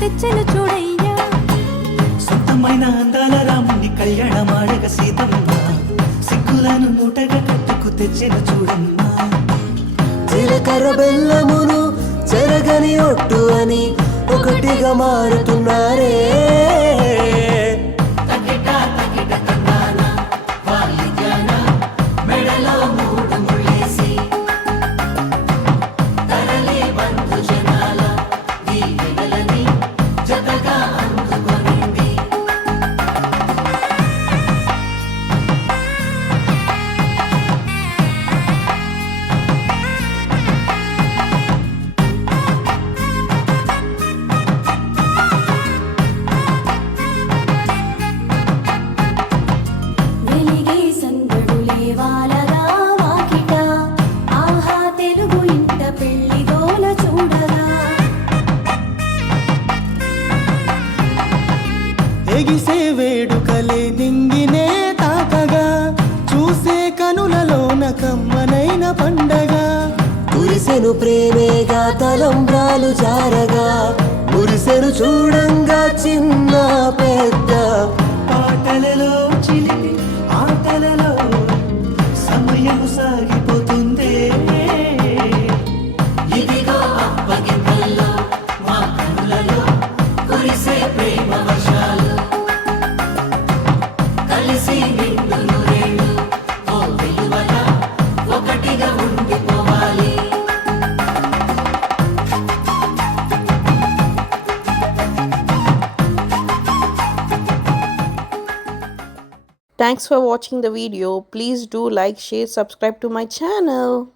తెచ్చెను చూడయ్యా సొంతమైన అందాల రాముని కళ్యాణమాడగ సీతమ్మ సిగ్గులను మూటగా కట్టుకు తెచ్చెను చూడమ్మా జీలకర్ర బెల్లమును చెరగని ఒట్టు అని ఒకటిగా మారుతున్నారే ఎగిసే వేడుకలే నింగినే తాకగా చూసే కనులలోన కమ్మనైన పండగ కురిసెను ప్రేమేగా తలంబ్రాలు జారగా మురిసెను చూడంగా చిన్న పెద్ద పాటలలో చిలిపి ఆటలలో సమయం సాగిపోతుందే ఇదిగో అప్పగింతల్లో మా కనులలో కురిసే ప్రేమ వర్షాలు కలిసి నిండు నూరేళ్ళు ఓ విలువల ఒకటిగా ఉండిపోవాలి. Thanks for watching the video. Please do like, share, subscribe to my channel.